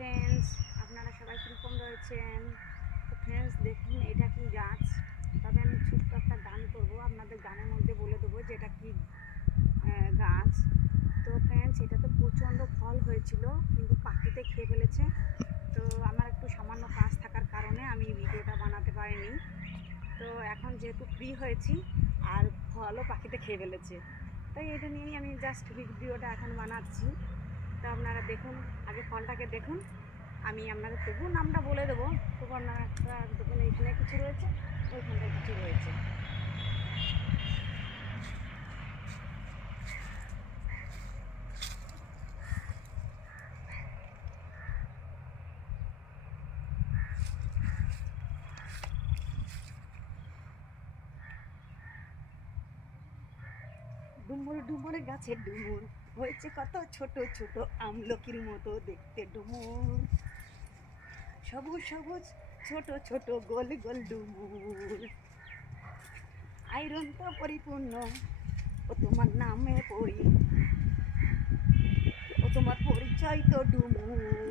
Friends, আপনারা সবাই কীরকম রয়েছেন? তো ফ্রেন্ডস দেখুন, এটা কি গাছ? তবে আমি ছোট্ট একটা গান করব, আপনাদের গানের মধ্যে বলে দেবো যে এটা কি গাছ। তো ফ্রেন্ডস, এটা তো প্রচণ্ড ফল হয়েছিল, কিন্তু পাখিতে খেয়ে ফেলেছে। তো আমার একটু সামান্য কাজ থাকার কারণে আমি ভিডিওটা বানাতে পারিনি। তো এখন যেহেতু ফ্রি হয়েছি, আর ফলও পাখিতে খেয়ে ফেলেছে, তাই এটা নিয়েই আমি জাস্ট ভিডিওটা এখন বানাচ্ছি। তো আপনারা দেখুন, আগে ফলটাকে দেখুন, আমি আপনাদের তবু নামটা বলে দেবো। তবু আপনারা একটা দেখুন, এইখানে কিছু রয়েছে, ওইখানটায় কিছু রয়েছে। ডুমুর ডুমুর গাছের ডুমুর হয়েছে কত ছোট ছোট, আমলকির মতো দেখতে ডুমুর, সবুজ সবুজ ছোট ছোট গোল গোল ডুমুর, আয়রন তো পরিপূর্ণ, ও তোমার নামে পড়ি, ও তোমার পরিচয় তো ডুমুর।